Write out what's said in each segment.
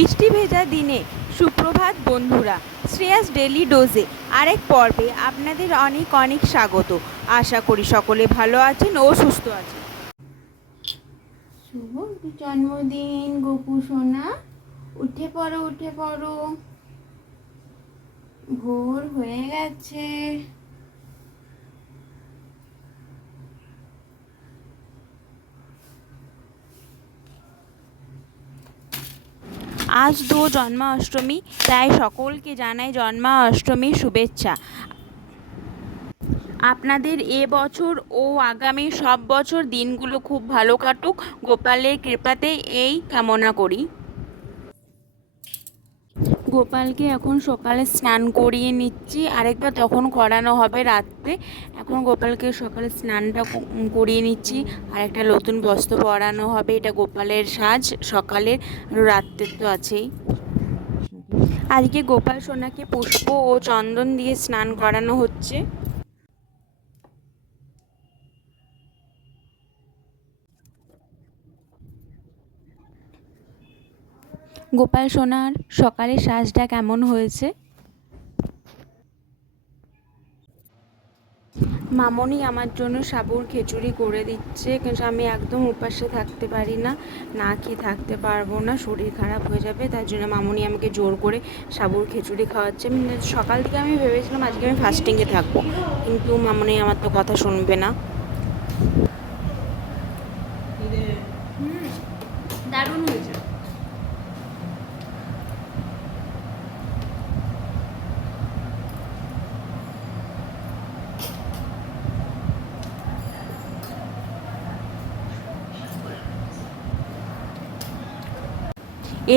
বৃষ্টি ভেজা দিনে সুপ্রভাত বন্ধুরা। শ্রেয়াস ডেলি ডোজে আরেক পর্বে আপনাদের অনেক অনেক স্বাগত। আশা করি সকলে ভালো আছেন ও সুস্থ আছেন। শুভ জন্মদিন গোপু সোনা, উঠে পড়ো উঠে পড়ো, ভোর হয়ে গেছে। আজ তো জন্মাষ্টমী, তাই সকলকে জানাই জন্মাষ্টমীর শুভেচ্ছা। আপনাদের এবছর ও আগামী সব বছর দিনগুলো খুব ভালো কাটুক, গোপালের কৃপাতে এই কামনা করি। গোপালকে এখন সকালে স্নান করিয়ে নিচ্ছি, আরেকবার তখন করানো হবে রাত্রে। এখন গোপালকে সকালে স্নানটা করিয়ে নিচ্ছি, আর একটা নতুন বস্ত্র পরানো হবে। এটা গোপালের সাজ, সকালের রাত্রের তো আছেই। আজকে গোপাল সোনাকে পুষ্প ও চন্দন দিয়ে স্নান করানো হচ্ছে। গোপাল সোনার সকালের সাজটা কেমন হয়েছে? মামনি আমার জন্য সাবুর খিচুড়ি করে দিচ্ছে, কিন্তু আমি একদম উপাসে থাকতে পারি না, না খেয়ে থাকতে পারবো না, শরীর খারাপ হয়ে যাবে। তার জন্য মামনি আমাকে জোর করে সাবুর খিচুড়ি খাওয়াচ্ছে। সকাল থেকে আমি ভেবেছিলাম আজকে আমি ফাস্টিংয়ে থাকবো, কিন্তু মামনি আমার তো কথা শুনবে না। দারুণ হয়েছে।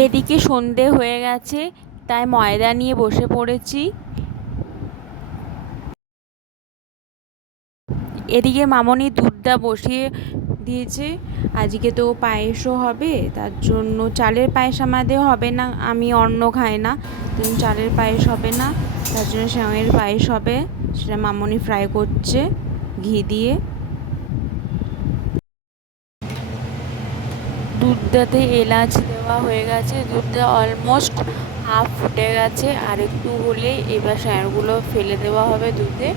এদিকে সন্ধে হয়ে গেছে, তাই ময়দা নিয়ে বসে পড়েছি। এদিকে মামনি দুধটা বসিয়ে দিয়েছে। আজকে তো পায়েসও হবে, তার জন্য চালের পায়েস আমাদের হবে না, আমি অন্ন খাই না, চালের পায়েস হবে না, তার জন্য সেমাইয়ের পায়েস হবে। সেটা মামনি ফ্রাই করছে ঘি দিয়ে। দুধটাতে এলাচ দেওয়া হয়ে গেছে, দুধটা অলমোস্ট হাফ ফুটে গেছে, আর একটু হলে এবার সেমাইগুলো ফেলে দেওয়া হবে দুধে।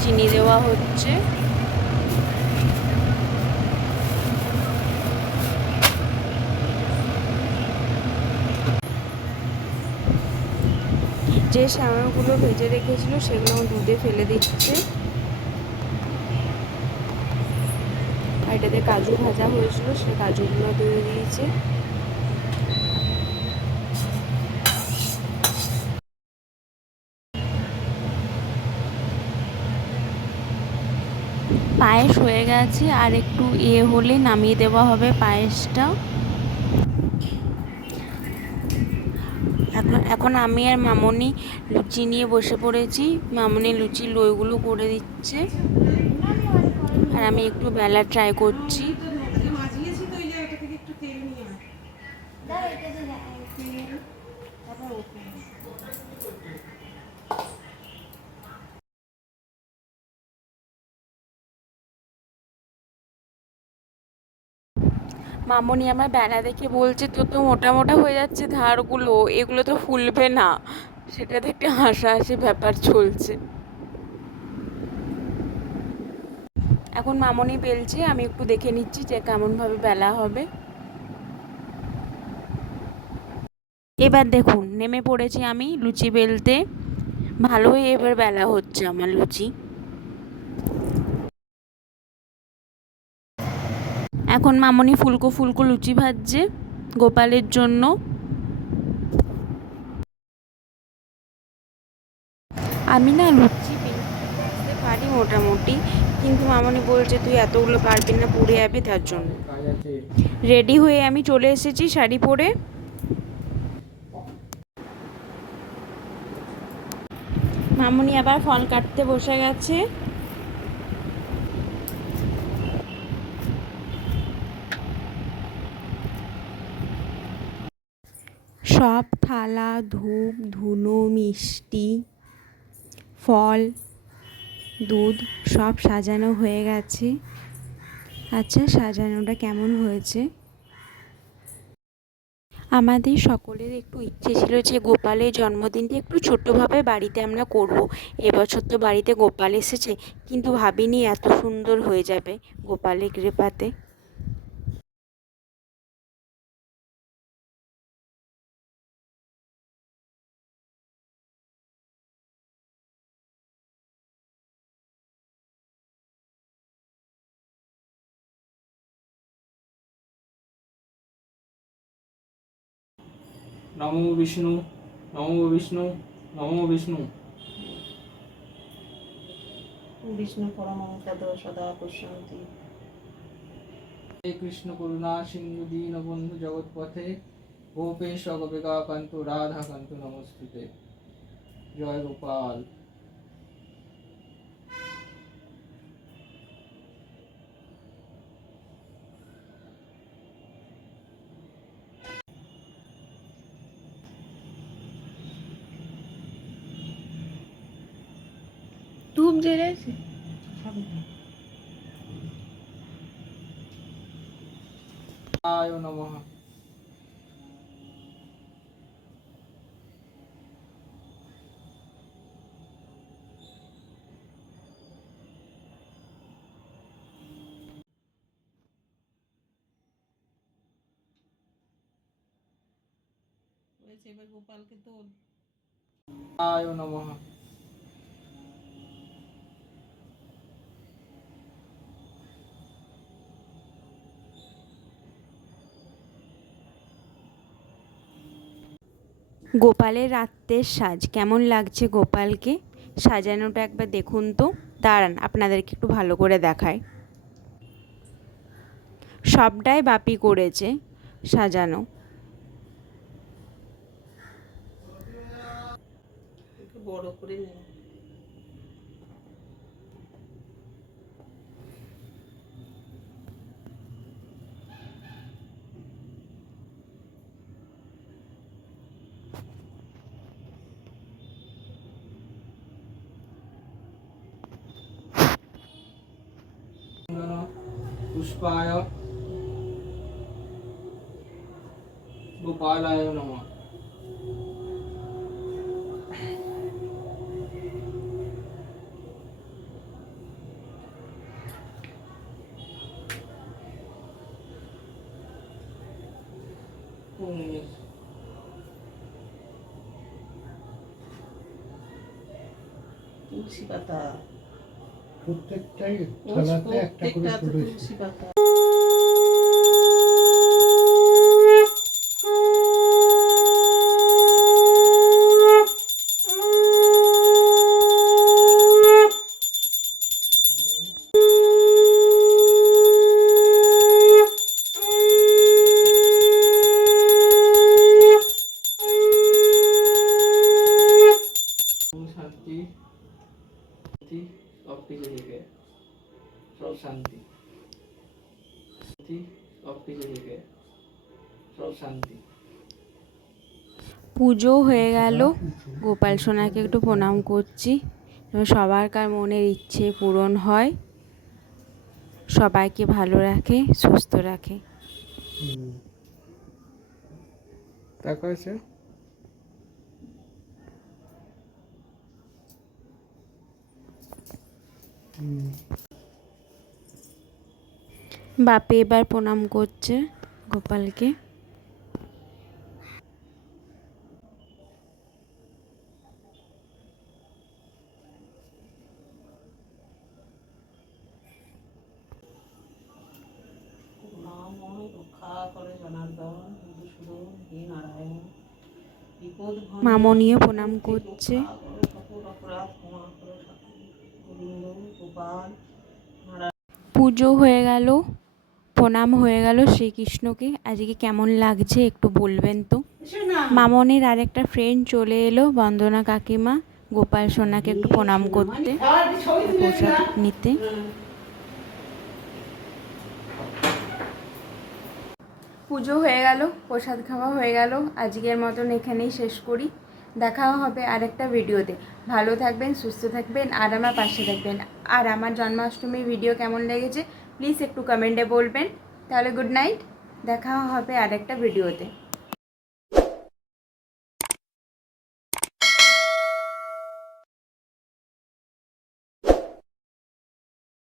চিনি দেওয়া হচ্ছে। যে সেমাইগুলো ভেজে রেখেছিল সেগুলো দুধে ফেলে দিচ্ছে। আর এটাতে কাজু ভাজা হয়েছিল, সে কাজুগুলো দিয়ে দিয়েছে। পায়েস হয়ে গেছে, আর একটু হলে নামিয়ে দেওয়া হবে পায়েসটা। এখন আমি আর মামনি লুচি নিয়ে বসে পড়েছি। মামনি লুচির লোইগুলো করে দিচ্ছে, আর আমি একটু বেলা ট্রাই করছি। মামনি আমার বেলা দেখে বলছে, তো তো মোটা মোটা হয়ে যাচ্ছে ধারগুলো, এগুলো তো ফুলবে না। সেটাতে একটা হাসাহাসি ব্যাপার চলছে। এখন মামনি বেলছে, আমি একটু দেখে নিচ্ছি যে কেমনভাবে বেলা হবে। এবার দেখুন নেমে পড়েছি আমি লুচি বেলতে। ভালোই এবার বেলা হচ্ছে আমার লুচি। এখন মামনি ফুলকো ফুলকো লুচি ভাজছে গোপালের জন্য। আমি না লুচি ভাজতে পারি মোটামুটি, কিন্তু মামনি বলছে তুই এতগুলো পারবি না, পুড়ে যাবে, তার জন্য। রেডি হয়ে আমি চলে এসেছি শাড়ি পরে। মামনি আবার ফল কাটতে বসে গেছে। সব থালা, ধূপ ধুনো, মিষ্টি, ফল, দুধ সব সাজানো হয়ে গেছে। আচ্ছা, সাজানোটা কেমন হয়েছে? আমাদের সকলের একটু ইচ্ছে ছিল যে গোপালের জন্মদিনটা একটু ছোট্টভাবে বাড়িতে আমরা করব। এবছর তো বাড়িতে গোপাল এসেছে, কিন্তু ভাবিনি এত সুন্দর হয়ে যাবে গোপালের কৃপাতে। নমো বিষ্ণু, নমো বিষ্ণু, নমো বিষ্ণু। বিষ্ণু পরমপদ সদা পশ্যন্তি। হে কৃষ্ণ করুণা সিন্ধু দীনবন্ধু জগৎপথে গোপেশ গোপিকাকান্ত রাধাকান্ত নমস্তুতে। জয় গোপাল। ধূপ জ্বেলেছে। আয় নমঃ। এবার গোপালকে তোল। আয় নমঃ। গোপালের রাত্রের সাজ কেমন লাগছে গোপালকে সাজানোটা একবার দেখুন তো। দাঁড়ান আপনাদেরকে একটু ভালো করে দেখায়। সবটাই বাপি করেছে সাজানো। একটু বড় করে নে। पुष्पाय गोपालाय नमः। তুলসী পাতা প্রত্যেকটাই থালাতে একটা করে প্রত্যেকটাতে তুলেছি। তুলসী পাতা। शांति सब কিছু থেকে সব শান্তি, সব কিছু থেকে সব শান্তি। পুজো হয়ে গেল, গোপাল সোনাকে একটু প্রণাম করছি। সবারকার মনের ইচ্ছে পূরণ হয়, সবাইকে ভালো রাখে, সুস্থ রাখে। টাকা আছে? বাপি এবার প্রণাম করছে গোপালকে। করুণাময় রক্ষা করে জনার্দন মধুসূদন হে নারায়ণ। বিপদ মামনিও প্রণাম করছে। সকল অপরাধ ক্ষমা করো ঠাকুর। গোবিন্দ গোপাল পুজো হয়ে গেল, প্রণাম হয়ে গেল শ্রীকৃষ্ণকে। আজকে কেমন লাগছে একটু বলবেন তো। মামনির আরেকটা ফ্রেন্ড চলে এলো, বন্দনা কাকিমা, গোপাল সোনাকে একটু প্রণাম করতে, প্রসাদ নিতে। পুজো হয়ে গেল, প্রসাদ খাওয়া হয়ে গেল। আজকের মতন এখানেই শেষ করি। দেখা হবে আরেকটা ভিডিওতে। ভালো থাকবেন, সুস্থ থাকবেন, আর আমার পাশে থাকবেন। আর আমার জন্মাষ্টমীর ভিডিও কেমন লেগেছে প্লিজ একটু কমেন্টে বলবেন। তাহলে গুড নাইট, দেখা হবে আরেকটা ভিডিওতে।